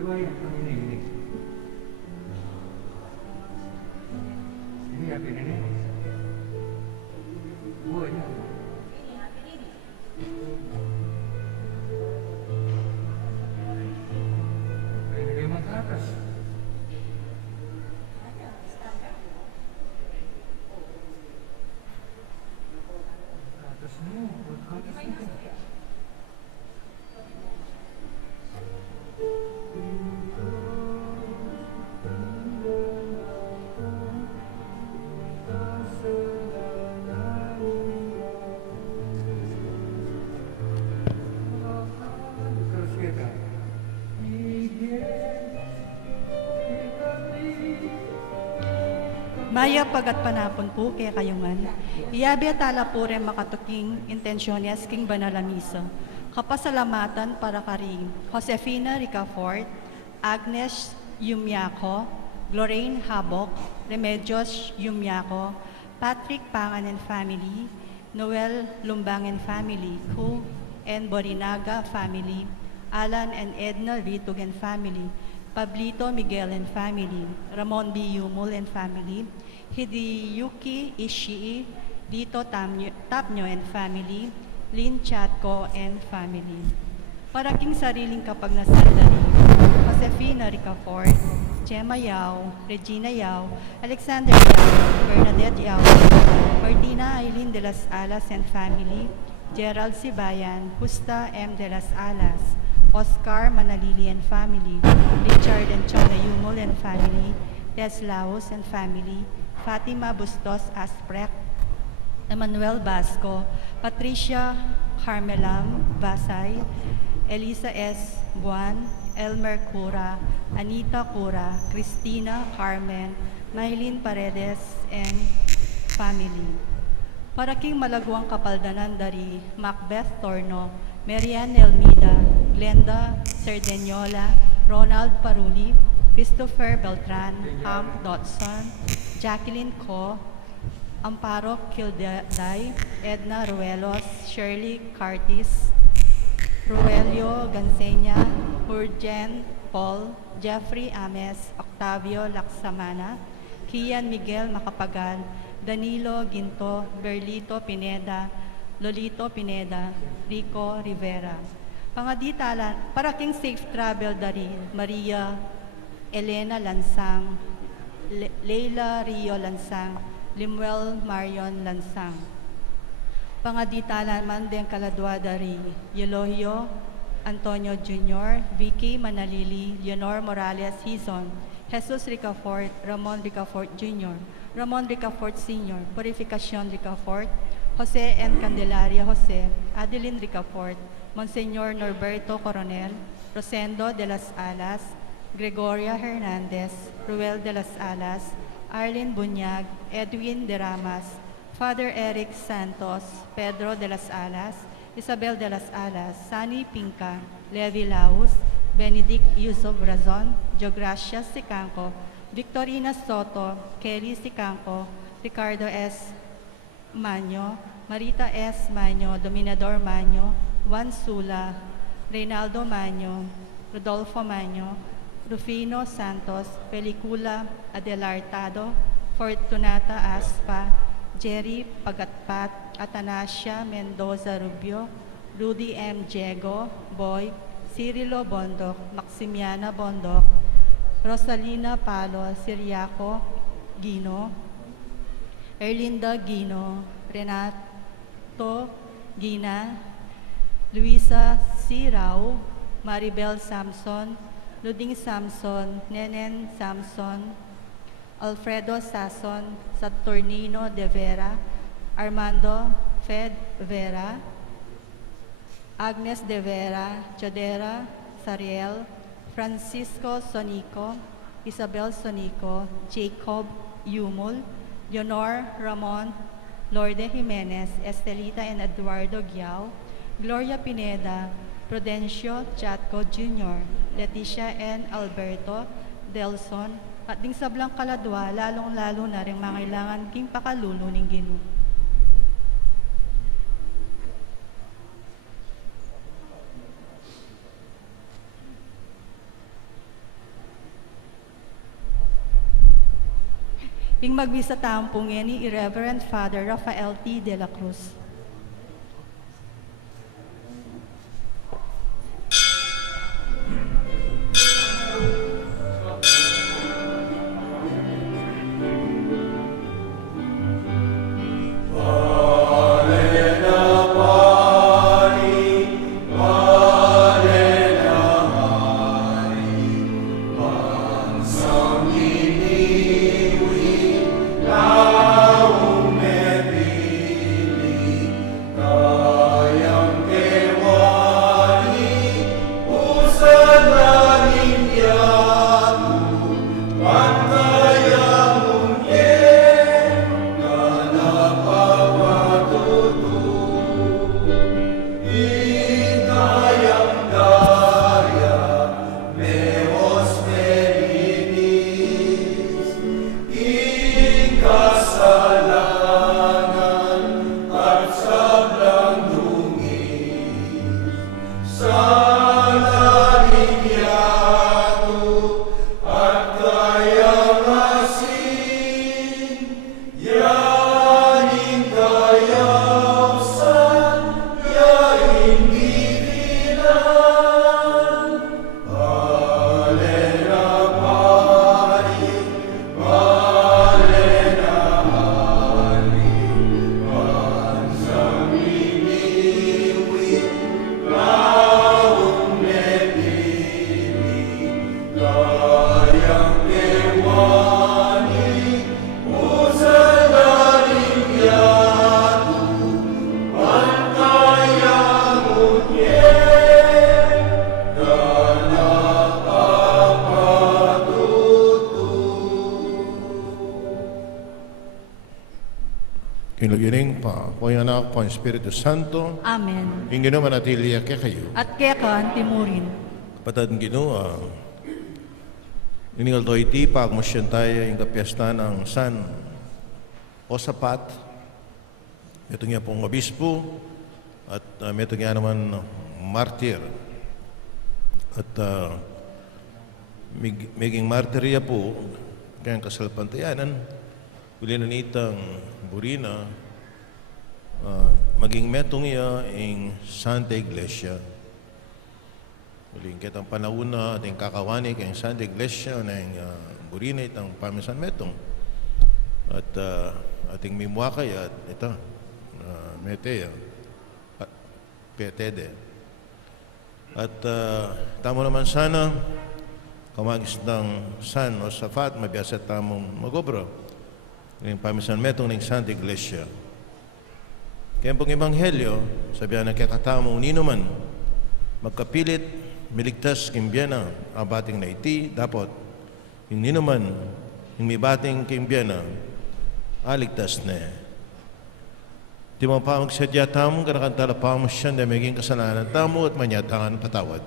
Riwayat kami ini. Ini apa ini? Buahnya. Ini memang ke atas. Atas semua, buat ke atas itu. Terus kita. Maya pagat panapon po kaya kayungan, iabi at ala po rin makatuking intensyones king banalamiso. Kapasalamatan para karing Josefina Ricafort, Agnes Yumiaco, Lorraine Habok, Remedios Yumiaco, Patrick Pangan and family, Noel Lumbang and family, Ku and Borinaga family, Alan and Edna Ritug and family, Pablito Miguel and family, Ramon B. Yumul and family, Hideyuki Ishii, Lito Tapnyo and family, Lin Chatko and family. Para king sariling kapag nasandali, Josefina Ricafort, Gemma Yao, Regina Yao, Alexander Yao, Bernadette Yao, Martina Aileen de las Alas and family, Gerald Sibayan, Justa M. de las Alas, Oscar Manalili and family, Richard and Chona Yumol and family, Des Laos and family, Fatima Bustos Asprek, Emmanuel Basco, Patricia Carmelam Basay, Elisa S. Buan, Elmer Cura, Anita Cura, Cristina Carmen, Maylene Paredes, and family. Para king malagwang kapaldanan dari Macbeth Torno, Marian Elmida, Glenda Cerdeniola, Ronald Paruli, Christopher Beltran, Ham Dodson, Jacqueline Co, Amparo Kilday, Edna Ruelos, Shirley Curtis, Ruelio Gansenya, Urgen Paul, Jeffrey Ames, Octavio Laksamana, Kian Miguel Macapagal, Danilo Ginto, Berlito Pineda, Lolito Pineda, Rico Rivera. Pangaditalan, para king safe travel dari Maria Elena Lansang, Leila Rio Lansang, Limuel Marion Lansang. Pangaditalan man din kaladwa dari Elohio Antonio Jr., Vicky Manalili, Leonor Morales Hizon, Jesus Ricafort, Ramon Ricafort Jr., Ramon Ricafort Sr., Purificacion Ricafort, Jose N. Candelaria Jose, Adeline Ricafort, Monseñor Norberto Coronel, Rosendo de las Alas, Gregoria Hernandez, Ruel de las Alas, Arlene Bunyag, Edwin de Ramas, Father Eric Santos, Pedro de las Alas, Isabel de las Alas, Sani Pinca, Levi Laus, Benedict Yusuf Razon, Jogracia Sicanco, Victorina Soto, Kelly Sicanco, Ricardo S. Maño, Marita S. Maño, Dominador Maño, Juan Sula, Reynaldo Maño, Rodolfo Maño, Rufino Santos, Pelicula Adelartado, Fortunata Aspa, Jerry Pagatpat, Atanasia Mendoza Rubio, Rudy M. Diego, Boy, Cirilo Bondok, Maximiana Bondok, Rosalina Palo, Siriaco Gino, Erlinda Gino, Renato Gina, Luisa Sirao, Maribel Samson, Luding Samson, Nenen Samson, Alfredo Sason, Saturnino de Vera, Armando Fed Vera, Agnes de Vera, Jodera Sariel, Francisco Sonico, Isabel Sonico, Jacob Yumul, Leonor Ramon, Lourdes Jimenez, Estelita and Eduardo Giao, Gloria Pineda, Prudencio Chatco Jr., Leticia N. Alberto Delson, at ding sablang kaladwa, lalong-lalo na rin mangailangan king pakalulo ning Ginoo. Ing magbisa tampong ni Reverend Father Rafael T. de la Cruz. Kinugining pa, po yung anak po, ang Espiritu Santo, Amen. yung ginawa manatili kaya kayo. At kaya ka timurin. Kapatid ginawa, iningal to iti, pagmusyan tayo yung kapiesta ng San Osapat, ito nga pong obispo, at ito nga naman martir. At maging martirya po, kayang kasalpantayanan, uli na nitang burina, maging metong iya ang Santa Iglesia. Uling kitang panahon na ating kakawani kayong Santa Iglesia na yung burina itang pamisan metong. At ating mimuakay at ito, meteya, at petede. At tamo naman sana, kamagis ng San Josafat, mabiyasa tamong magobra. Yung pamisan metong ng Santa Iglesia. Kaya pong Ebanghelyo, sabihan na kakatamo nino man, magkapilit, miligtas kimbiyana, ang bating na iti, dapat, yung nino man, yung may bating kimbiyana, aligtas na. Di mo pa magsadya tamo, karakantala pa mo siya, na maging kasalanan tamo at manyatangan patawad.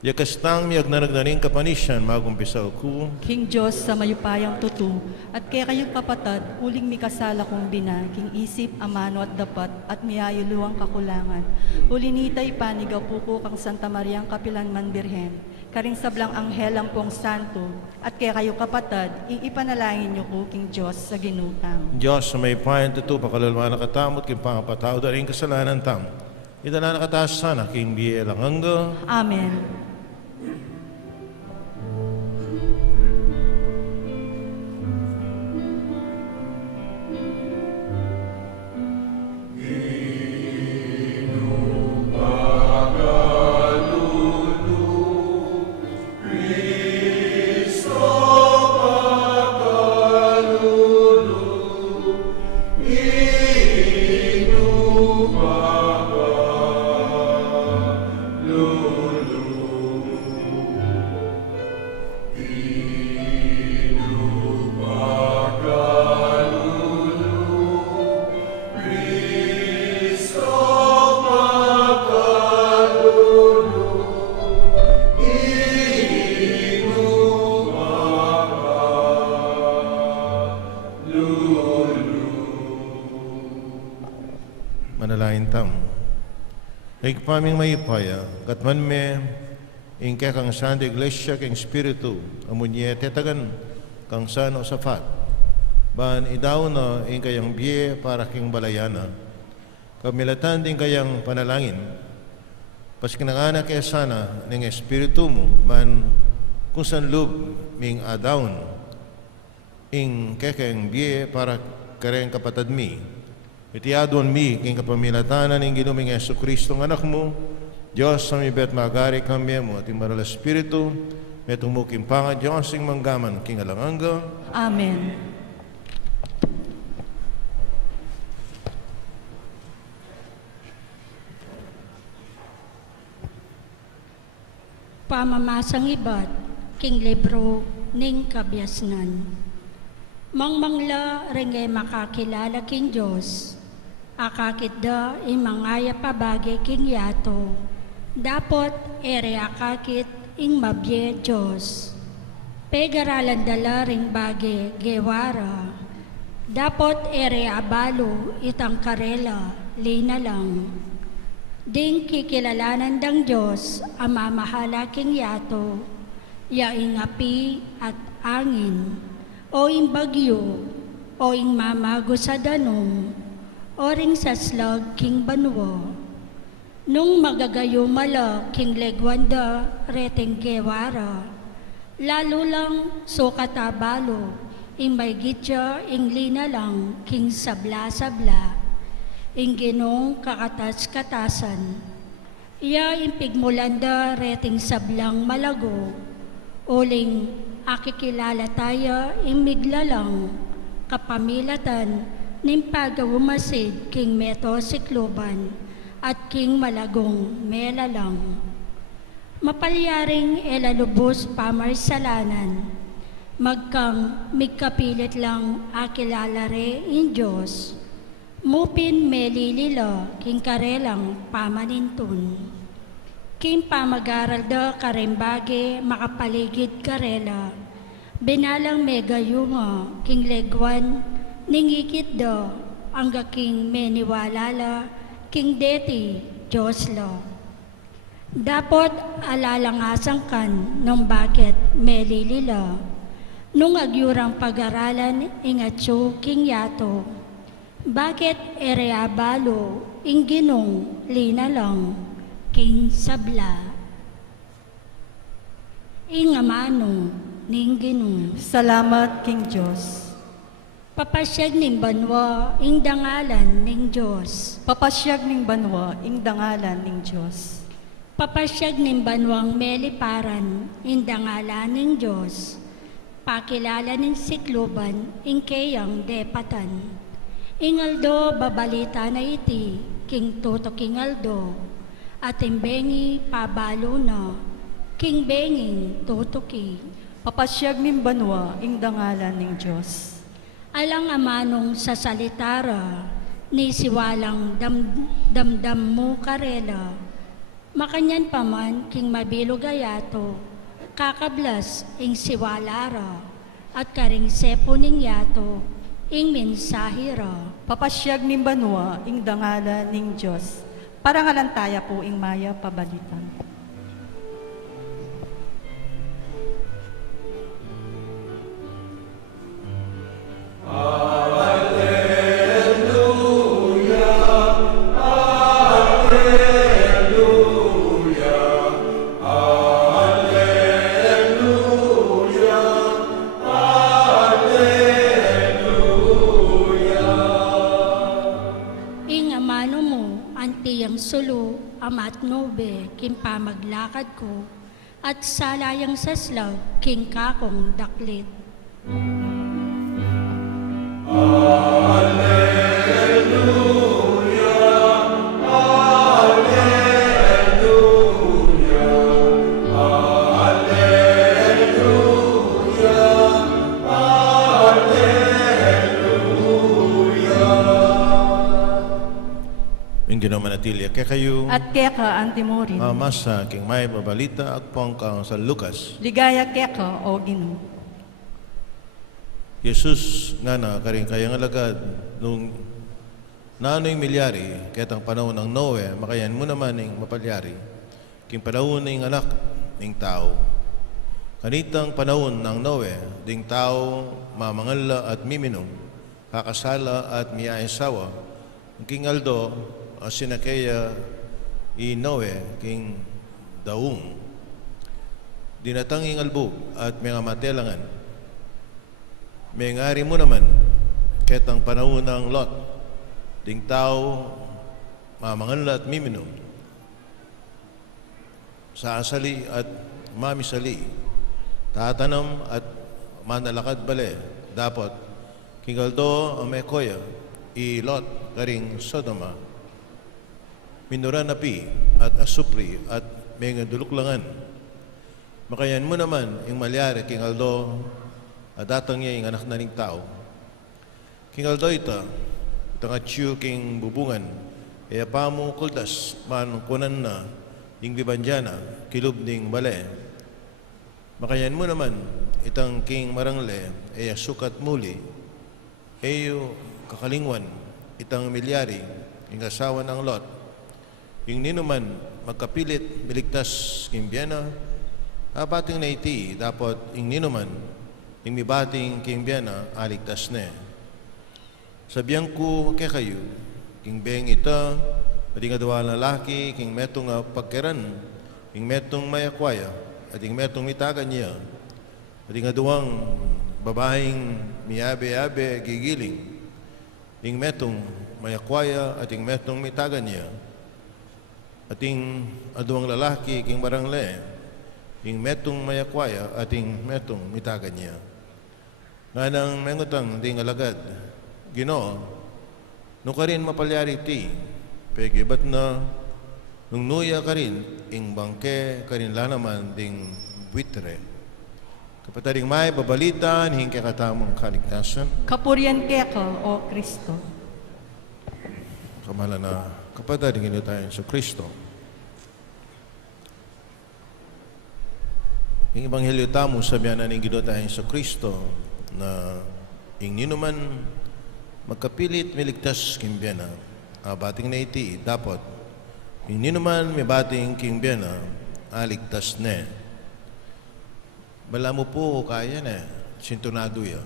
Yakastang miyag na nagnaring kapanisyan, magumpisaw ko. King Diyos sa mayupayang tutu, at kaya kayong kapatad, uling mikasala kong bina, king isip, amano at dapat, at miyayuluang kakulangan. Ulinitay panigaw puko kang Santa Mariang Kapilanman Birhen, karing sablang anghel ang pong santo, at kaya kayo kapatad, ipanalangin niyo ko, King Diyos, sa ginutang. Diyos sa may payan tutu, pakalalma na katamot, king pangapataw, daring kasalanan tam. Ita na nakataas sana, king bielang hangga. Amen. Manalain tam. Ikpaming mayipaya, katman me, ingke kang Santa Iglesia, kang Espiritu, amunye tetagan, kang San Josafat, ban idaw na ing kayang biye para king balayana, kamilatan din kayang panalangin, pas kinangana kaya sana ng Espiritu mo, man kung san loob ming adawn, ing kekeng biye para kareng kapatad mi, itiadon mi king kapamilatanan ng ginuming Yesu Kristo ng anak mo, Diyos sa mibet magari kami mo at imaral Espiritu, metong mo kimpanga Diyos ing manggaman king alanganga. Amen. Pamamasang ibat, king libro ning kabyasnan. Mangmangla ringay makakilala king Diyos, akakit da imangaya pabagay king yato, dapot ere akakit ing mabye Diyos. Pegaralan dala ring bagay gewara, dapot ere abalo itang karela, lina lang. Ding kikilalanan dang Diyos ang mamahala king yato, yaing api at angin, o ing bagyo, o ing mamago sa danong, o ring saslag king banwo. Nung magagayo mala king legwanda reteng kewara, lalo lang sukatabalo, ing may gitya ing lina lang king sabla-sabla. Ing ginong kakatas-katasan, iya impigmulanda reting sablang malago, uling akikilala tayo ing miglalang, kapamilatan ning pagawumasid king meto sikloban, at king malagong melalang. Mapalyaring elalubos pamarsalanan, magkang migkapilit lang akilala re in Diyos, mupin melilila king karelang pamanintun. King pamagaral da karembage makapaligid karela, binalang megayunga king legwan ningikit da angga king meniwalala king deti Diyos lo. Dapot alalangasang kan nung bakit melilila, nung agyurang pag-aralan ingatso king yato, bakit ereabalo ing ginong lina lang king sabla. Ing amano ning ginong. Salamat, King Diyos. Papasyag ning banwa ing dangalan ning Diyos. Papasyag ning banwa, ing dangalan ning Diyos. Papasyag ning banwang meliparan ing dangalan ning Diyos. Pakilala ning sikloban ing kayang depatan. Ingaldo babalita na iti, king toto king Aldo, at imbengi pabalo na, king benging toto ki. Papasyag ning banwa, ing dangalan ning Diyos. Alang amanong sa salitara, ni siwalang damdam mo karela, makanyan paman king mabilo gayato, kakablas ing siwalara, at karing sepo ning yato, ing mensahira. Papasyag ning banwa, ing dangalan ning Diyos. Parangalantaya po ing maya pabalitan. Sulu, amat nobe, king pamaglakad ko, at salayang saslaw, king kakong daklit. Manatilia kaya kayo At keka antimorin. mamasa king may babalita agpong kang sa Lucas. Ligaya keka o Ginoo. Jesus nga na karing kayang alagad nung nano'y milyari ketang panahon ng Noe makayan mo naman ng mapalyari king panahon ng anak ng tao. Kanitang panahon ng Noe ding tao mamangala at miminong kakasala at miyaesawa, king Aldo, sinakeya Noe, king Daung, dinatanging albog at mga matelangan. May ngari mo naman, ketang panahon ng Lot, ding tao, mamanganla at miminom, sa asali at mamisali, tatanam at manalakad bale, dapat kingaldo ang mekoya, Lot karing Sodoma, minura napi at asupri at mga duluklangan. Makayan mo naman yung malyari kingaldo at datang niya yung anak na ning tao. Kingaldo ita, itang atyu king bubungan, kaya pa mo kuldas man kunan na yung bibanjana, kilub ning bale. Makayan mo naman itang king marangle, kaya sukat muli, eyo kakalingwan, itang milyari, yung asawa ng Lot, yung ninuman magkapilit, miligtas king biyana, abating na iti, dapat yung ninuman, yung mibating king biyana, aligtas na. Sabihan ko kay kayo, king beng ita, pati nga dawa lalaki, king metong pagkeran, king metong mayakwaya, at king metong mitagan niya, pati nga duwang babaeng miyabe-yabe gigiling, king metong mayakwaya, at king metong mitagan niya, at king aduwang lalaki, king barangle, king metong mayakwaya, at king metong mitagan niya. Nga nang mengutang ding alagad, Ginoo, nung ka rin mapalyari ti, peke ba't na nung nuya ka rin, ing bangke ka rin lanaman ding buitre. Kapataring may babalitan, hingke katamang kaligtasan. Kapurian kaya ka, O Kristo. Kamala na kapataring ino tayo sa Kristo. Yung Ebanghelyo tamo sabihan na ning Ginoo tayo sa Kristo na ing ninuman magkapilit miligtas kimbiyana, bating na iti, dapat hindi naman may bating kimbiyana, aligtas na. Bala mo po kaya na, sintonado ya.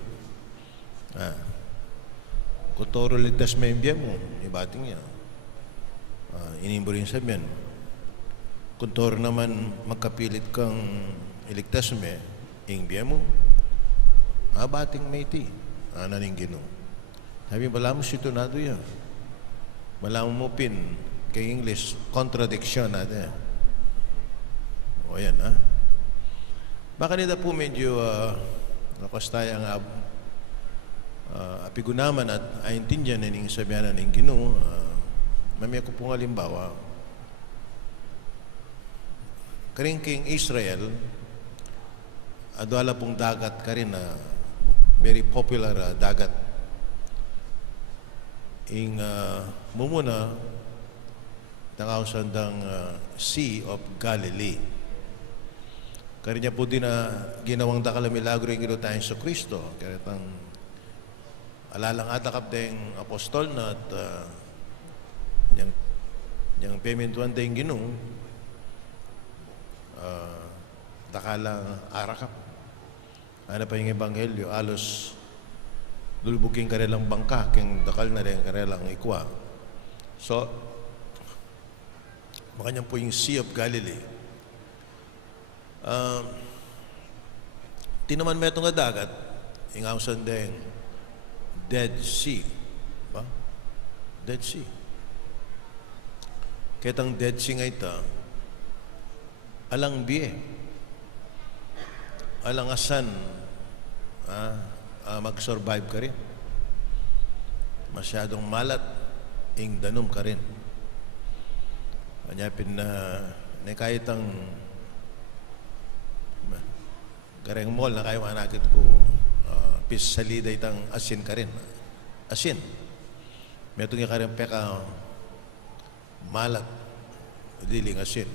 Kutoro ligtas may imbiya mo, may bating ya. Inimbo rin sabihan. Kutoro naman magkapilit kang iligtas may imbiya mo, bating may iti, naning Ginoo. Sabi, bala mo sitonado yan. Bala mo pin, kay English, contradiction natin. O yan, ha? Baka nila po medyo nakastay ang apigunaman at aintindihan na ning sabihan na ning Ginoo. Mamaya ko pong halimbawa. Karing king Israel, adwala pong dagat ka rin na very popular dagat. Ing mumuna tangawsan ng Sea of Galilee. Kaya niya po din na ginawang dakala milagro yung Ginoo tayo sa Kristo. Kaya itang alalang atakap deng apostol na at yung pementuan deng Ginoo dakala arakap. Ano pa yung Ebanghelyo? Alos lulbuking karelang bangka, king dakal na rin karelang ikwa. So, makanyang po yung Sea of Galilee. Tinaman meto nga dagat, ingawsan din Dead Sea. Ba? Dead Sea. Ketang Dead Sea nga ita, alang biye. Alang asan, mag-survive ka rin. Masyadong malat, ing danom ka rin. Kanyapin na kahit ang gareng mall na kayo manakit ko, pis salida itang asin ka rin. Asin. May itong ka rin peka malat, diling asin.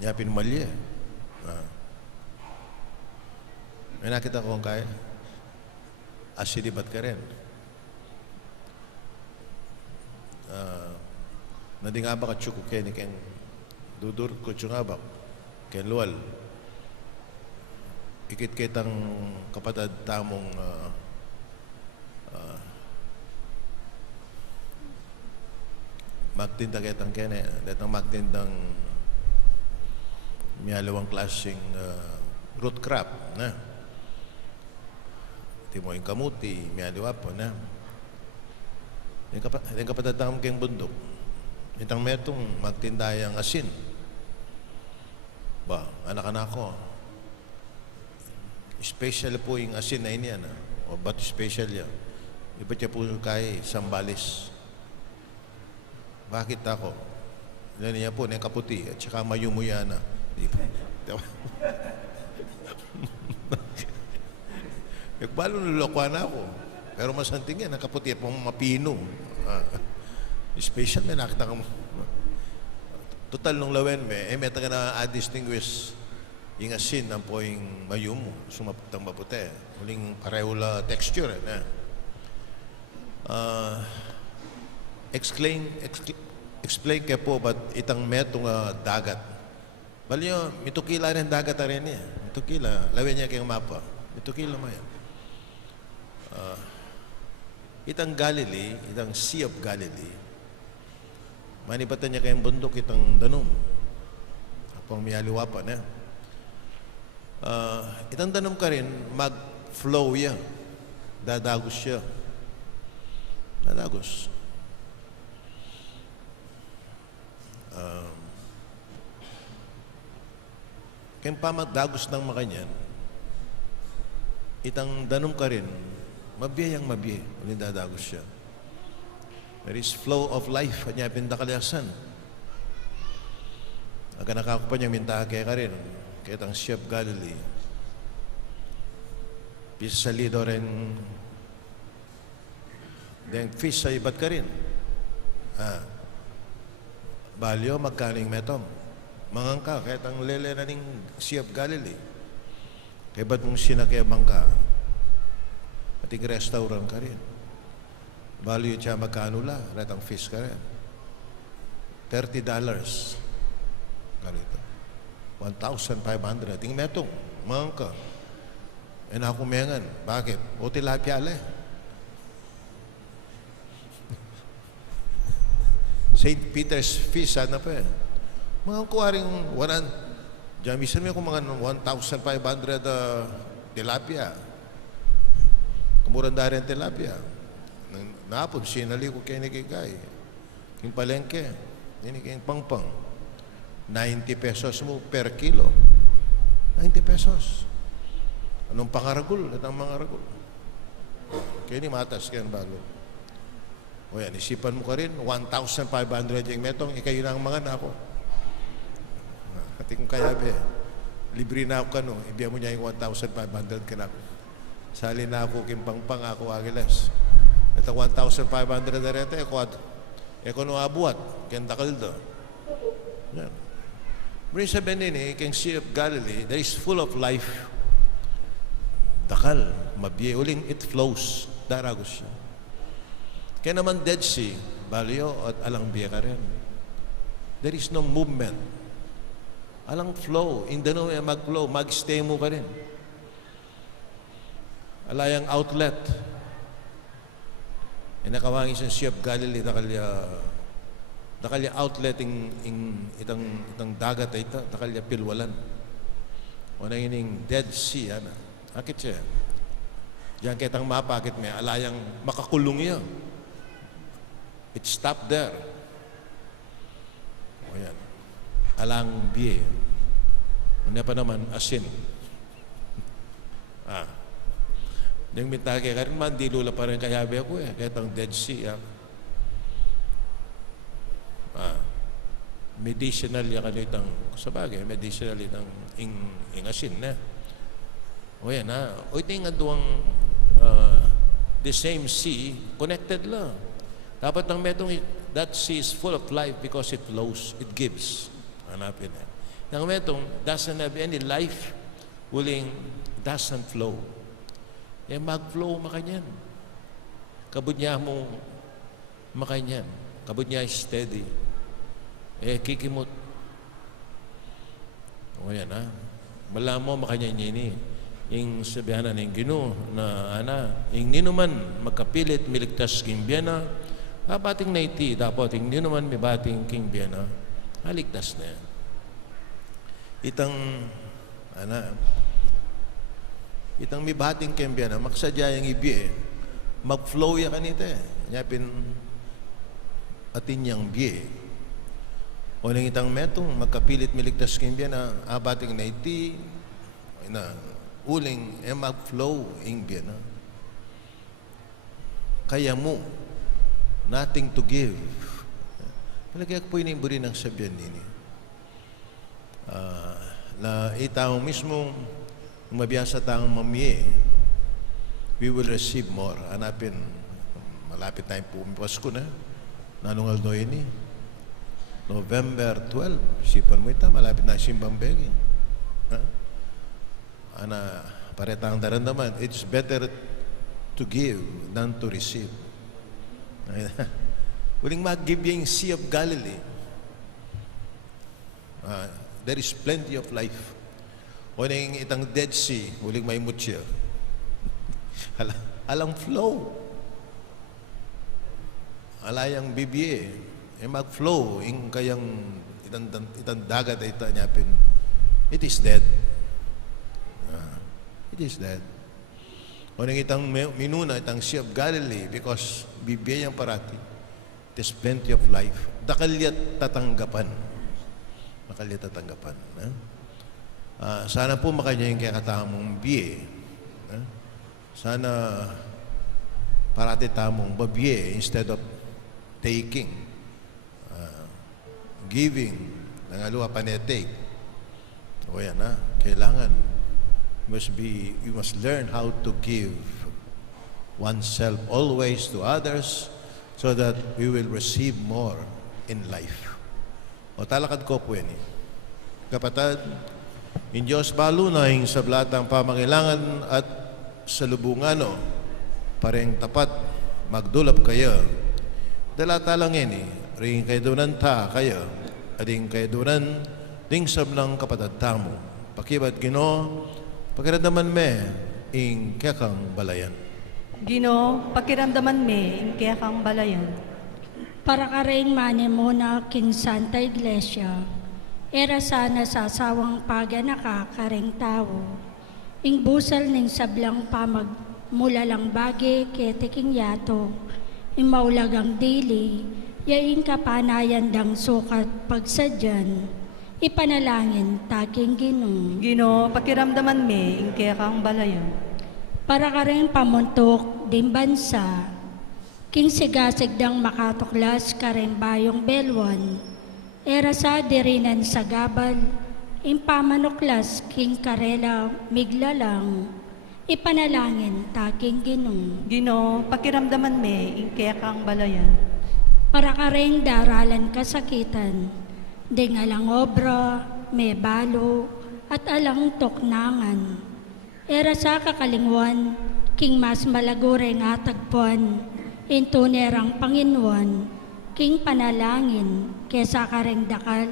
Kanyapin malye. May nakita ko kung kaya, asinibat ka rin. Nadingaba ka tsuko kaya ni ken dudur ko tsungabak, ken luwal. ikit-kitang kapatid tamong magtinda kitang kene, datang magtindang miyalawang klaseng root crop na. Timo yung kamuti, miyaliwa po na. Yung kapatid tamong keng bundok. Itang metong magtindayang asin. Ba, anak-anak ko. Special po yung asin na iniyan. O ba't special yan? Iba siya po kay Sambales. Bakit ako? Yan niya po, yung kaputi. At saka mayumuya na. Nagbalo nilokwa na ako. Pero masanting yan, ang kaputi pong mapino. Special may nakita ka mo. Total nung lawen may, may taga na distinguish yung asin ng po yung mayumo, sumaputang maputi. Muling pareho la texture. Explain kayo po ba't itang metong dagat. Bali nyo, mitukila rin dagat rin niya. Mitukila, lawin niya kayong mapa. Mitukila mo yan. Itang Galilee, itang Sea of Galilee, manibatan niya kayong bundok itang Danom. Apang miyaliwa pa na. Itang Danom ka rin, mag-flow yan. Dadagos siya. Dadagos. Kaya pa magdagos ng makanyan, itang Danom ka rin, mabiyayang mabiye, ulit dadagos siya. There is flow of life, kanya pindakalayasan. Aga nakakupa niyang mintake ka rin, kaya itang Sea of Galilee. Pisalido rin, then fish sa ibat ka rin. Balyo, magkaning metong. Mangang ka, kaya itang lele na ning Sea of Galilee. Kaya ba't mong sinakayabang ka? Ating restaurant ka rin. Value siya magkano la, ratang fish ka rin. $30. Ganito. 1,500. Ating metong, mangang ka. E nakumengan. Bakit? O tilapia ala. St. Peter's fish, sana pa eh. Mga kuwaring diyan, misan mo kung mga 1,500 tilapia. Kamuranda rin tilapia. Napon, sinali ko kayo nikikay. Yung palengke, yung pangpang. 90 pesos mo per kilo. 90 pesos. Anong pangaragul? At ang mga ragul. Kaya ni matas kayo bago. O yan, isipan mo ka rin, 1,500 yung metong, ikayo na ang mga nako. Kati kong kayabi, libre na ako kano, ibiya mo niya yung 1,500 ka na ako. Sali na ako, kimpang-pang ako, Agiles. Ito 1,500 na rete, eko no abuat, kaya dakaldo. Yan. Maring sabihin nini, kaya Sea of Galilee, that is full of life. Dakal, mabiye, uling it flows, daragos siya. Kaya naman Dead Sea, Balyo at alang biya ka rin. There is no movement. Alang flow. Hindi na mag-flow. Mag-stay mo ka rin. Alayang outlet. E nakawangis ang Sea of Galilee, nakalya outlet itang dagat ay ito, nakalya pilwalan. O na ining Dead Sea, ana. Akit siya. Diyan kitang mapa, akit may alayang makakulong iya. It stopped there. O yan. Alang biye. Ano pa naman, asin. Nang mitake ka rin man, di lula pa rin kayabi ako eh. Kahit ang Dead Sea. Medicinal yan kanitang, sa bagay, medicinal itang ing asin na. O yan o ito yung aduang the same sea, connected lang. Dapat ng metong, that sea is full of life because it flows, it gives. Hanapin na. Nang metong, doesn't have any life, willing, doesn't flow. Eh, mag-flow makanyan. Kabud niya mo makanyan. Kabud niya steady. Eh, kikimot. O yan Malam mo makanyan niya ini. ing sabihanan ng Ginoo na ing ninuman magkapilit miligtas king biyana, bating na iti, dapat ing ninuman may bating king biyana, haligtas na yan. Itang itang may bating king biyana, maksadya yung ibiye, mag-flow ya kanita eh. Nyapin atin yang biye. O nang itang metong magkapilit miligtas king biyana, bating na iti, uling mag-flow ing biyana. Kaya mo, nothing to give. Palagay po yung buri ng sabihan nini. Na itaw mismo, mabiyasa tayong mamiye, we will receive more. Hanapin, malapit tayong pumipasko na. Nanungal do ini. November 12. Sipan mo ita, malapit na simbang begi. Paretang darandaman, it's better to give than to receive. Uling mag-give yung Sea of Galilee. There is plenty of life. O nang itang Dead Sea, uling may mutya. Alang flow. Alayang bibye. Mag-flow. Yung kayang itang dagat ay itanyapin. It is dead. It is dead. O nang itang minuna, itang Sea of Galilee, because bibiyayang parati, it is plenty of life. Dakalyat tatanggapan. Dakalyat tatanggapan. Sana po makanya yung kakatamong biye. Sana parati tamong babiye instead of taking. Giving. Nangaluha panetake. O yan kailangan you must learn how to give oneself always to others so that we will receive more in life. O talakad ko po yan. Kapatid, in Diyos balunay sa blatang pamangailangan at sa lubungano, pareng tapat, magdulap kayo. Dalata lang yan ring kayo doon ta kayo, ading kayo doon ding sablang kapatid tamo. Pakibat Ginoo, pakiramdaman me ing kekang balayan. Ginoo, pakiramdaman me ing kekang balayan. Para ka rin mani mo na king Santa Iglesia, era sana sa sawang paganaka kareng tao, ing busal ning sablang pamag mula lang bagi ketiking yato, ing maulagang dili, yaing kapanayan dang sukat pagsadyan, ipanalangin taking Ginoo. Ginoo, pakiramdaman me ing kekang balayan. Para ka rin pamuntok din bansa, king sigasig dang makatuklas ka rin bayong belwan, era sa dirinan sa gabal, impamanuklas king karela miglalang, ipanalangin taking Ginoo. Ginoo, pakiramdaman me ing kekang balayan. Para ka rin daralan kasakitan, di alang obra, may balo, at alang toknangan. Era sa kakalingwan, king mas malagure nga tagpuan, intunerang Panginoon, king panalangin, kesa kareng dakal,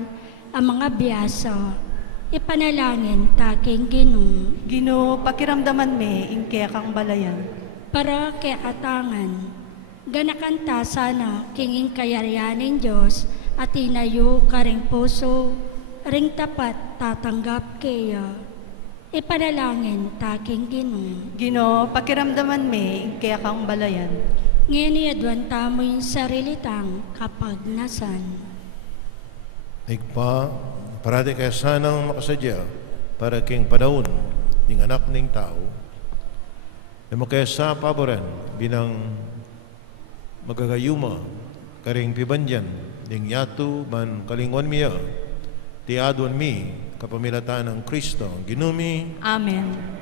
ang mga biyasa, ipanalangin taking Ginoo. Ginoo, pakiramdaman me ing kekang balayan. Para kekatangan, ganakanta sana kinging kayarianin Diyos, at inayo karing puso, ring tapat tatanggap kaya. Ipanalangin taking Ginoo. Ginoo, pakiramdaman me ing kekang balayan. Ngayon iadwan tamo yung sarilitang kapagnasan. Igpa, parati kaya sanang makasadya para king panahon ng anak ng tao. E makaya sa paboran binang magagayuma karing pibandyan ning yatu man kalingwan miya tiadwan mi kapamilatan ng Kristo ginumi. Amen.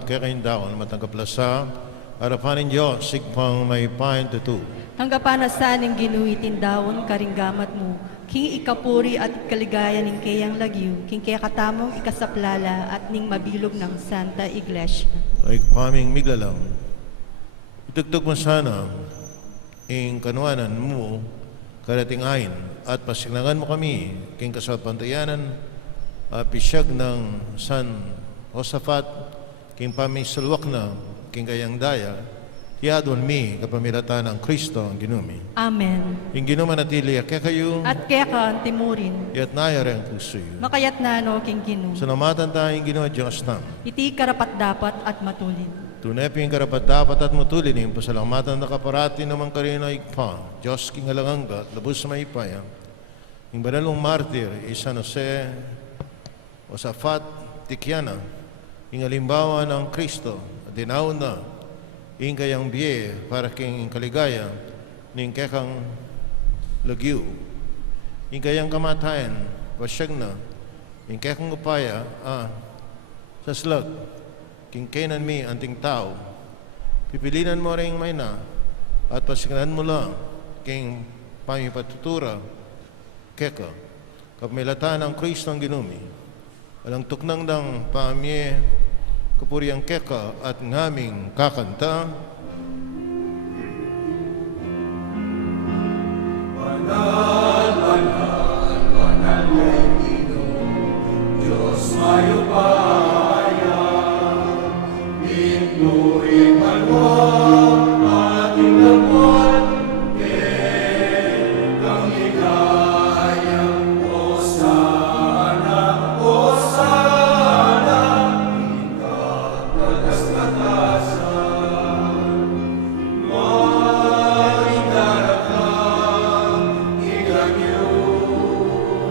kap kaya kayong daon, matanggapla harapan ng Diyos, sigpang may pain tutu. Hanggapan na saning ginuitin daon karinggamat mo, king ikapuri at kaligaya ning kayang lagyu, king kaya katamong ikasaplala at ning mabilog ng Santa Iglesia. Ay paming miglalang, itugtog mo sana ing kanuanan mo karating ayin at pasiglangan mo kami king kasapantayanan pisyag ng San Josaphat king pamisulwak na king kayang daya tiyadon mi kapamilatan ng Kristo ang ginumi. Amen. Ing ginuman natili kaya kayo At kaya ka timurin, yat nayari ang puso yun. makayat na no king ginu. Salamatan tayong ginawa Diyos nam. Iti karapat dapat at matulin. Tunay ping karapat dapat at mutulin yung pasalamatan na kaparati naman karino ikpa. Diyos king alangangga, labos sa maipaya. Yung banalong martir, San Jose, Josaphat, Tikiana, yung alimbawa ng Kristo, dinaw na, yung kayang biye, para king kaligaya, yung kekang lagyu, yung kayang kamatayan, pasyag na, yung kekang upaya, sa slag, king kainan mi anting tao, pipilinan mo rin may na, at pasignan mo lang, king pamipatutura, keka, kapamilatan ng Kristo ang ginumi, alang tuknang ng pamye, kapuriang keka at ngaming kakanta. Banal, banal, banal kay Ginoo, Diyos mayupaya, pinuri malwag ating lambot, kang ligayang Hosana, Hosana, ikakataas-katasan, marindarakang igagyo,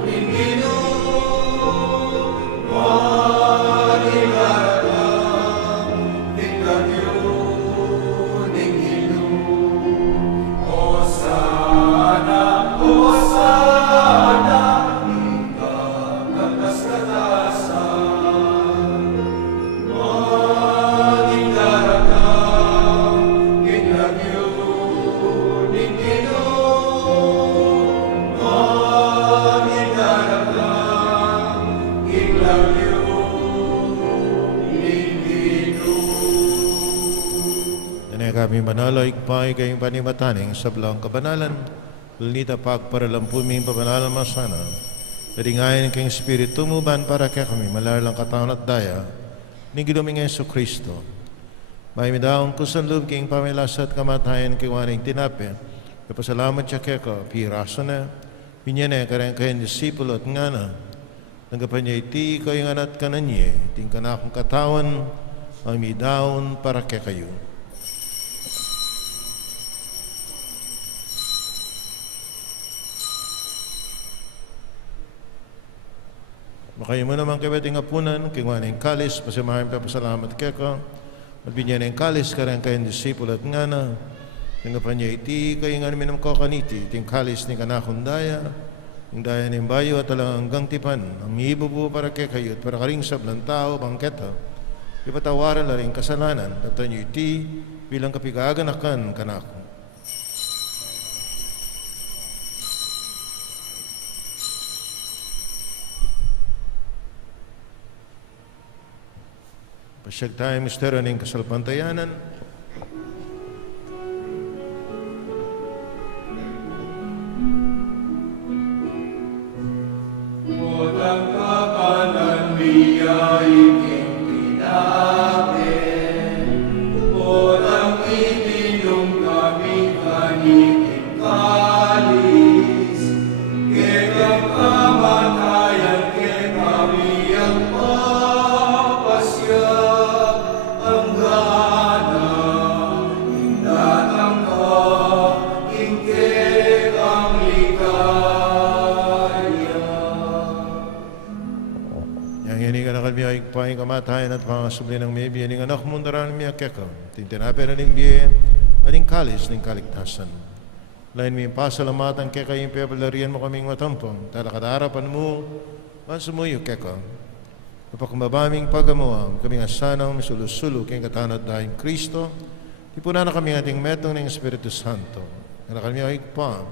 Ginoo, marindarakang igagyo, Ginoo, Hosana, Hosana, ikakataas-katasan, maging darakang igagyo, Ginoo, maging darakang igagyo, Nanay kami manalo, ikpay kayong panimataning sa belang kabanalan, lunita pagparalampumin pabanalan masana, daringayan kayong Espiritu muban para kaya kami malarlang katawan at daya, ni ginuming Yesu Kristo. May midaong kusan loob kayong pamilasa at kamatayan kayong waring tinapi, kapasalamat siya kaya ka, piraso na, pinyane karang kayong disipulo at nga na, nagapan niya iti kayong anat kananye, iting kanakong katawan, ang midaon para kaya kayo. Makayo mo naman kayo ating hapunan, kingwan ng kalis, pasamahin pa pasalamat kaya ka, magbinyan ng kalis, karang kayong disipulo at nga na, nangapan niya iti kayong minam kakaniti, iting kalis ni kanakundaya, yung daya ng bayo at talang hanggang tipan, ang ibubu para kaya kayo at para karingsab ng tao, bangketa, ipatawaran na rin kasalanan, at niyo iti bilang kapigaganakan kanako. Pasyag tayo misteryo ng kasalpantayanan. Botang kapanan niya iking pinapin, botang itinong kami kaniking kalis, kekang kamatayan ke kami ang mapasya, ang gana, indatang ka, ingkekang ligaya. Yang ini ka nakal biya ikpay kamatayan at mga subli ng may biya ning anak mo daran miya keka. Tintinapi na ning biya aning kalis ning kaligtasan. Lain mi pasalamatan keka yung pepalarian mo kaming matampang. Talakadarapan mo, mansumuyo keka. Napakumabaming pagamuam, kami nga sanang misulusulo kayong katanat dahil Kristo, di po na kami ating metong ng Espiritu Santo. Na kami ay pa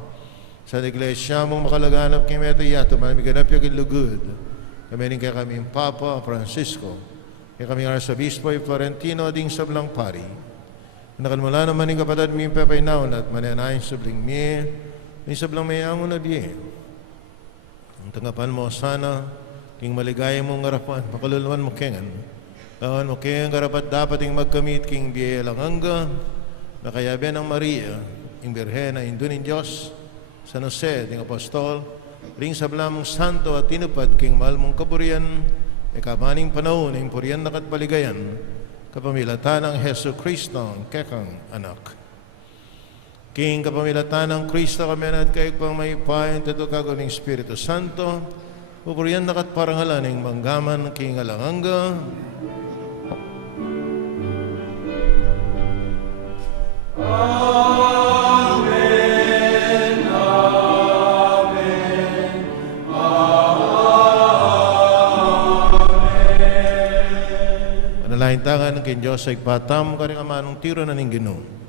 sa iglesia mong makalaganap kay meto yato, manamiganap yung ilugod. Kami rin kaya kami Papa Francisco, kaya kami nga sa Bispo Florentino ding sablang pari. Nakalmula naman yung kapatid mi pepay naon at mananayin sabling mi, may sablang may amon na biye. Ang tanggapan mo sana, king maligaya mong ngarapan, makaluluan mo kengan. Kawan mo kengan karapat dapat yung magkamit king biye lang hangga, nakayabi ng Maria, yung Birhen na Indunin Diyos, San Jose, ding Apostol, ring sablamong santo at tinupad king mahal mong kaburian, e kabaning panahon, yung purian na katbaligayan, kapamilatan ng Heso Kristo, ang kekang anak. King kapamilatan ng Kristo, kami na at kayo pang may payan, tatukago ng Espiritu Santo, pupurian na katparangalan ng manggaman, king alanganga, Tangan ng kin Diyos ay patam ka rin amanong tiro na ning Ginoo.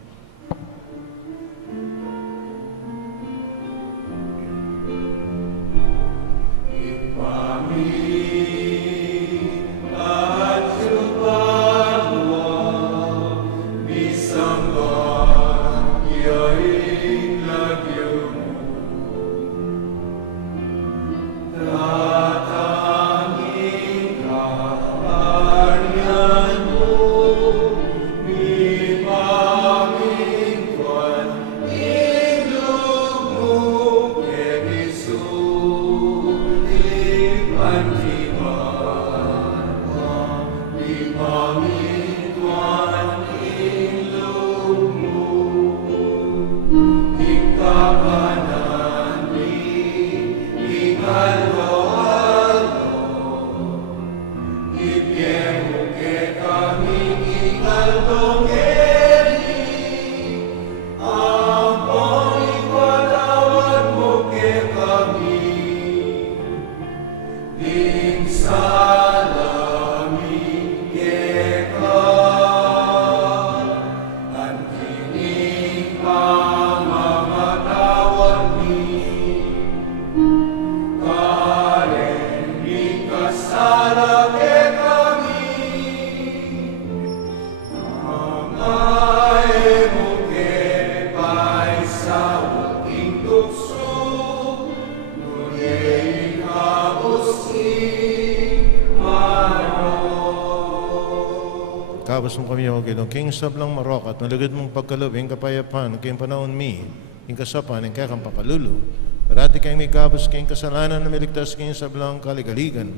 Kabos mo kami o Ginoo, king sablang marok at nalagad mong pagkalubing kapayapan, kayong panahon mi, king kasapan, ang kakang pakalulu. Parati kayong may kabos kayong kasalanan na miligtas kayong sablang kaligaligan.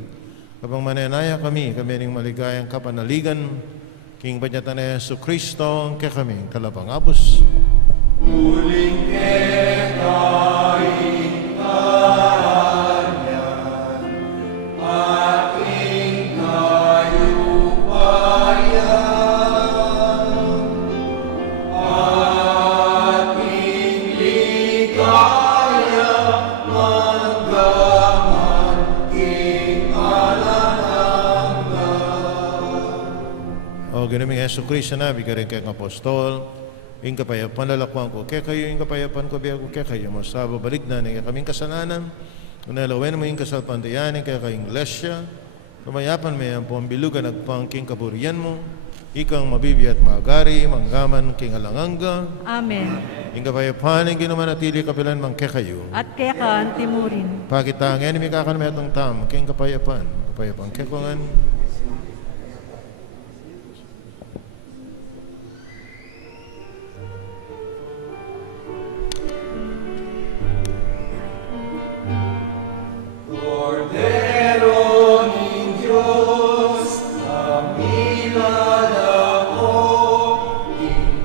Kapag mananaya kami ring maligayang kapanaligan, king banyatan na Yesu Kristo, ang kakaming talabang abos. Muling ketay kanyan, aking kayupayan, aking ligaya, manggaman, king alananga. O ginaming Yesu Kristo na, bigyan rin kayong apostol, yung kapayapan lalakwang ko, kaya kayo yung kapayapan ko, biya ko, kaya kayo masaba balik na ng kaming kasalanan, unalawen mo yung kasalpantayanin, kaya kayong lesya, kamayapan may ang pambilugan at pangking kaburian mo, ikang mabibi at magari, manggaman, king alanganga. Amen. Yung kapayapan, yung ginumanatili kapilan, mang kaya kayo. At kaya ka, timurin. Pakitangin, may kakanami atong tam, king kapayapan, kaya kongan. Cordero ni Diyos, amilad ako,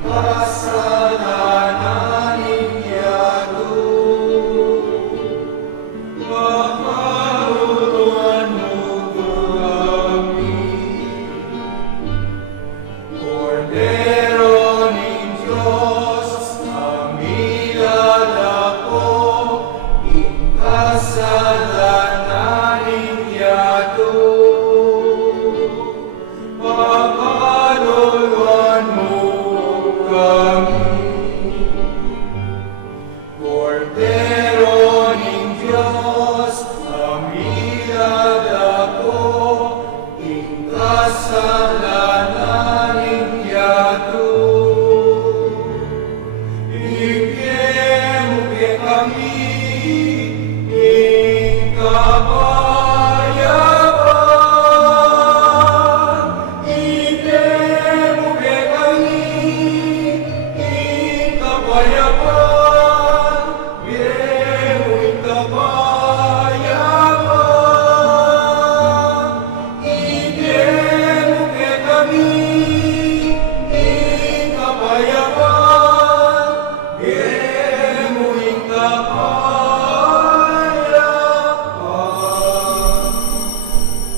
ikasalanan ninyado. Makauluan mo kang kapayapan, biyayong kapayapan. Ibiyay mo kay kami, ing kapayapan, biyay mo ing kapayapan.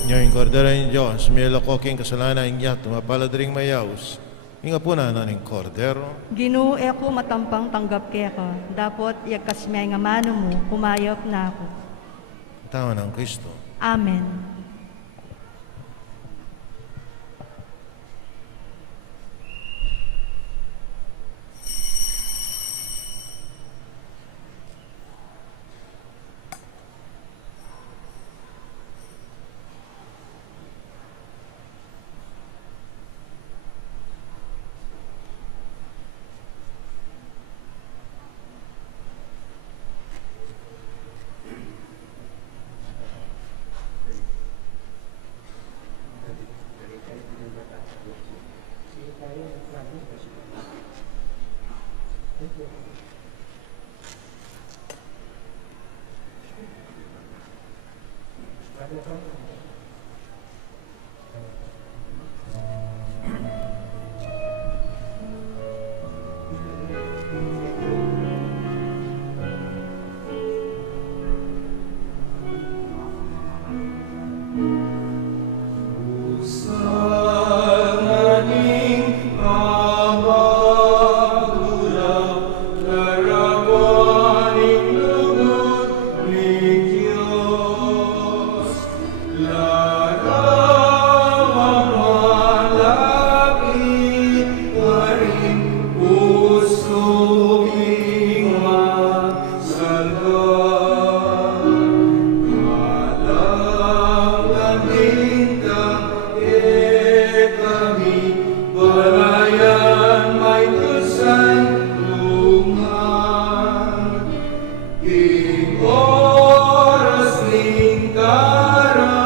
Ngayon, Cordero ng Diyos, may lakoking kasalanan niya, tumapalad ring mayaws. Inga po na ng Cordero. Ginoo ko matampang tanggap kaya ka. Dapat yakas may nga mano mo, kumayop na ako. Tama ng Kristo. Amen. Sananing mabagulak, larawaning lugod ni Diyos. Larawang malapit na rin pusong masalga. Kalang lintang kami, balayan may tusay lungan. Ing oras ning karamdaman,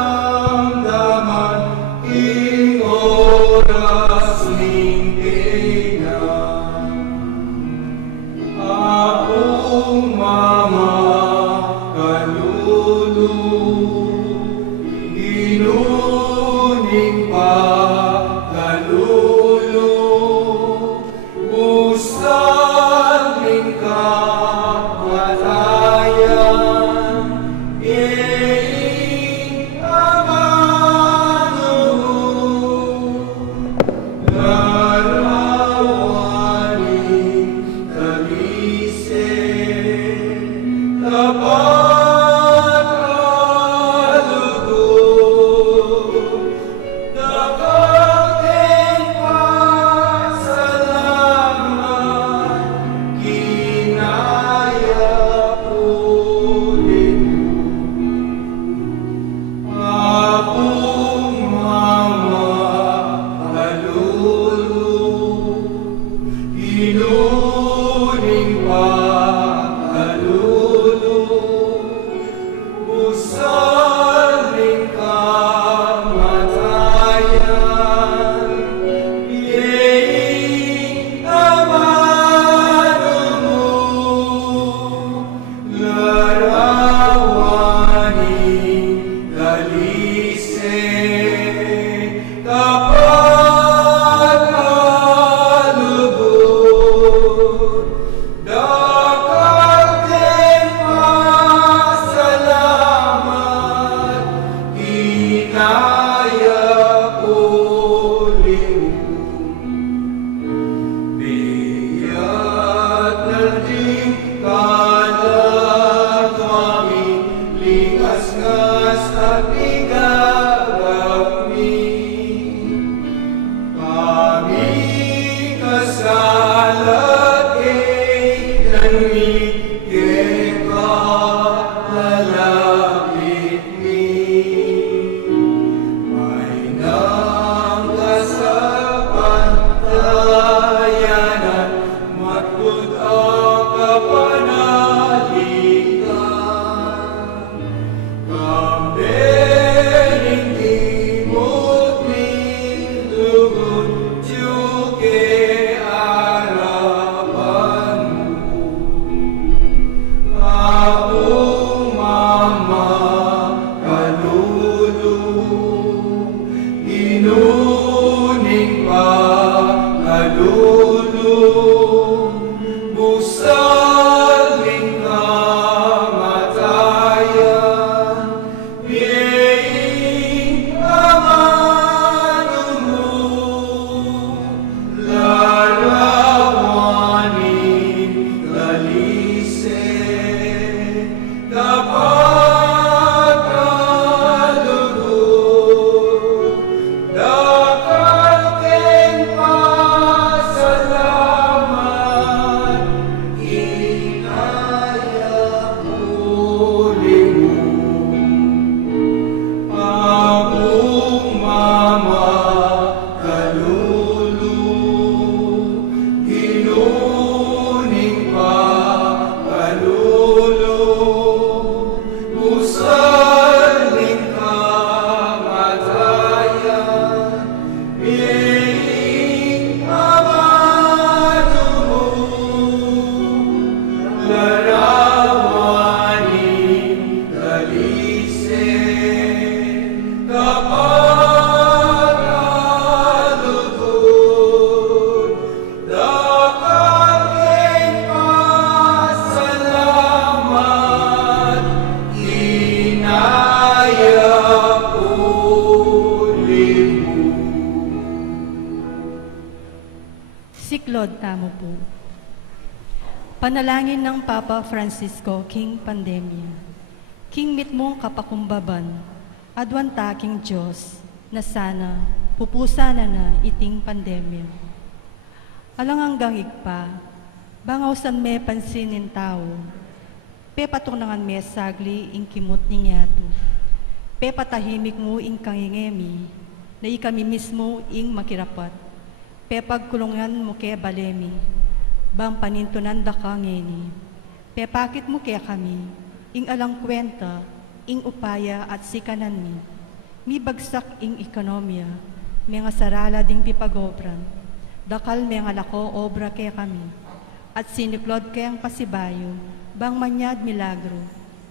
ing oras ning kainan. Akong mama kalulu, inuning pa kalulu, usaling kamatayan, iying amano, larawaning talisay, tapat kalugod, dapating pasalamat, kinaya ulit mo. Akong mama kalulu, inuning pa kalulu, usaling kamatayan, iying amano mo, larawaning dalisay, tapat kalugod, dakating pasalamat, kinaya ulit mo. Biyat nating kalat kami, lingas-ngas at igagapmi. Kami kasalat kailan mi, kaya lalapit mi. May nang kasapantayanan, matpud ang kapanaligan. Kambeling timot mi, lugod tiyuke aral. Busaling kamatayan, piing amanmu, larawanin lalise, dapat kalugod, dakal keng pasalamat, inaya uli mo. Abong mama kalulu, ginuning pa kalulu, usaling kamatayan, piing amanu, larawanin lalise, kapag kalugod, dakal keng pasalamat, inaya uli mo. Siklod tamo po. Panalangin ng Papa Francisco, King Pandemia. King mitmong kapakumbaban, adwan taking Diyos, na sana pupusa na iting pandemya. Alang hanggang igpa, bangaw san me pansinin tao, pe patunangan me sagli ing kimot ning yato, pe patahimik mo ing kangingemi, na ikami mismo ing makirapat, pe pagkulungan mo ke balemi, bang panintunan da ka ngeni, pe pakit mo ke kami, ing alang kwenta, ing upaya at sikanan mi bagsak ing ekonomiya, mga sarala ding pipagobran, dakal mga lako obra ke kami, at siniklod ke ang pasibayo, bang manyad milagro,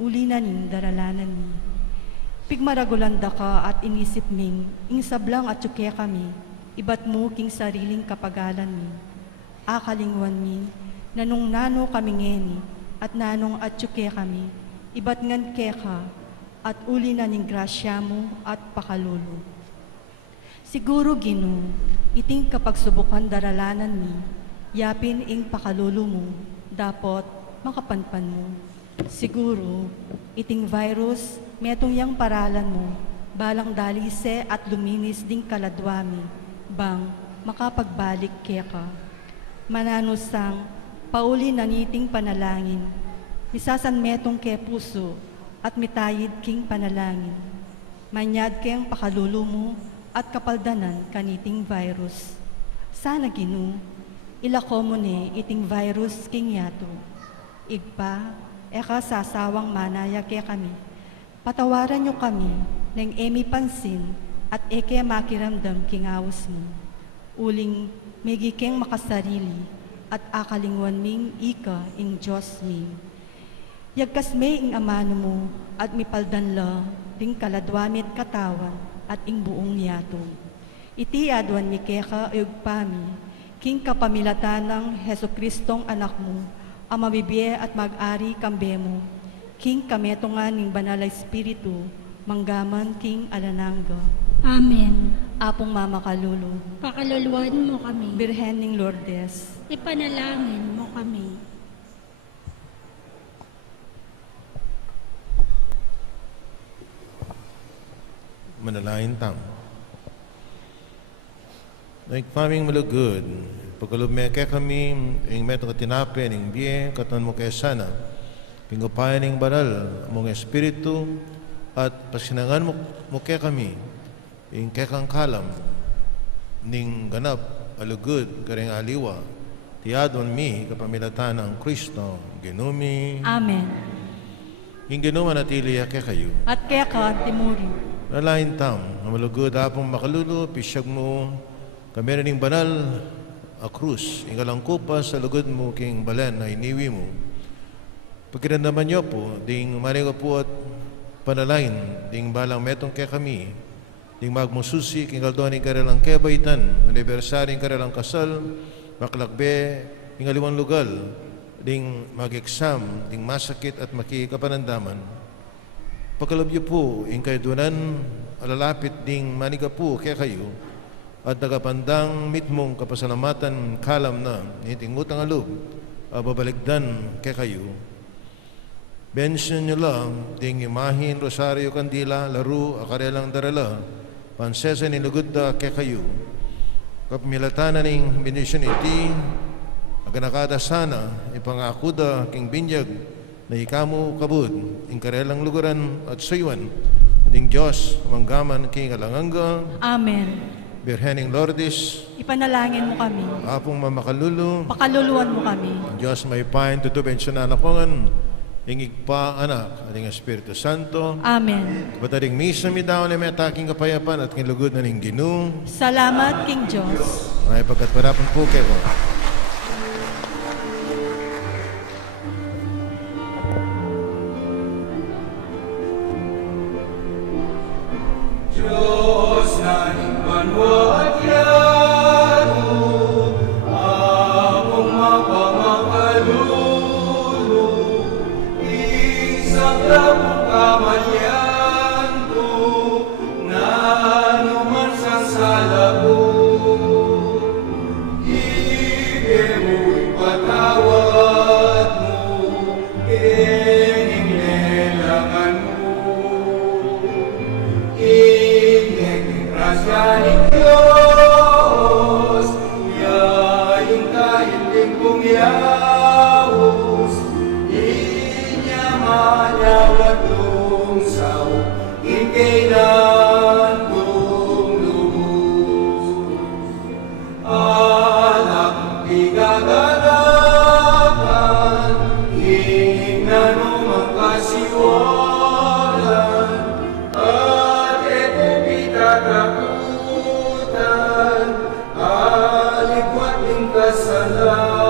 uli na ning daralanan mi. Pigmaragulan da ka at inisip ming, ing sablang at yuke kami, ibat mo king sariling kapagalan mi. Akalingwan mi, nanong nano kami ngeni, at nanong at yuke kami, ibat ngan keka, at uli na ning grasya mo at pakalulu. Siguro Ginoo, iting kapagsubukan daralanan mi, yapin ing pakalulu mo, dapot makapanpan mo. Siguro, iting virus, metong yang paralan mo, balang dalise at luminis ding kaladwami, bang makapagbalik keka. Mananusang, pauli naniting panalangin, misasan metong ke puso, at mitayid king panalangin. Manyad keng pakalulu mo, at kapaldanan kaniting virus. Sana Ginoo, ilako mo ni iting virus king yato. Igpa, eka sasawang manaya ke kami. Patawaran nyo kami, nang emi pansin, at eke makiramdam king awas mo. Uling megikeng makasarili, at akalingwan ming ika ing Diyos mi. Yagkas may ing amano mo, at mipaldan la, ding kaladwamit katawan, at ing buong yato. Iti adwan mi keka ugpami, king kapamilatan ng Heso Kristong anak mo, ang mabibye at mag-ari kambe mo, king kametongan ng banal espiritu, manggaman king alanangga. Amen. Apong Mama Kalulu, Pakaluluan mo kami. Birhen ning Lourdes, Ipanalangin mo kami. Manalangin tam. Like paming malugod, pagkalume kaya kami, ing meto katinapin, ing biye, katan mo kaya sana, pingupayan ing baral, mong espiritu, at pasinangan mo kaya kami, ing kaya kang kalam, ning ganap, alugod, garing aliwa, tiyadon mi, kapamilatan ng Kristo, ginumi, Amen. ing ginuman at iliya kaya kayo. At kaya ka, Timuri, Nalain tam, na malugod apong makalulu, pisyag mo, kami rin banal, a krus, ingalang kupas sa lugod mo king balen na iniwi mo. Pagkirandaman niyo po, ding marigo po at panalain, ding balang metong kaya kami, ding magmususi, king kaldoan ng karalang kebaitan, anibersaring karalang kasal, maklakbe, ingaliwang lugal, ding mag-exam, ding masakit at makikapanandaman. Pagkalabyo po, ingkay dunan, alalapit ding maniga po kaya kayo, at nagapandang mitmong kapasalamatan kalam na nitingutang alub, babaligdan kaya kayo. Bensyon nyo lang, ding imahin, rosaryo, kandila, laro, akarelang darala, pansesa ni lugudda kaya kayo. Kapamilatanan ng bendisyon iti, aganakada sana, ipangakuda king binyag, na ikamu kabud, ingkarelang lugaran at suywan, ating Diyos, manggaman king alanganga. Amen. Birhening Lourdes, Ipanalangin mo kami. apong mamakalulu, Pakaluluan mo kami. ang Diyos may pain tutubin siya na nakungan, ingig pa anak, ating Espiritu Santo, Amen. bataring misa mi daw na may ataking kapayapan at kinlugod na ning Ginoo, Salamat, King Diyos. may pagkatparapan po kayo. Diyos na banwa at yano, among mapamakalulu, isang labong kamalyan ko, na numan sa salabon. Ibig mo ipatawad mo, kininilangan mo. Grasya ni Diyos, yayung kahit kong yaos, inya manyawat tong sao, ikailan tong lubos. Anak igaganapan, hingin na numang kasiwalan, at eto pitatakutan, aligwat ng kasalanan.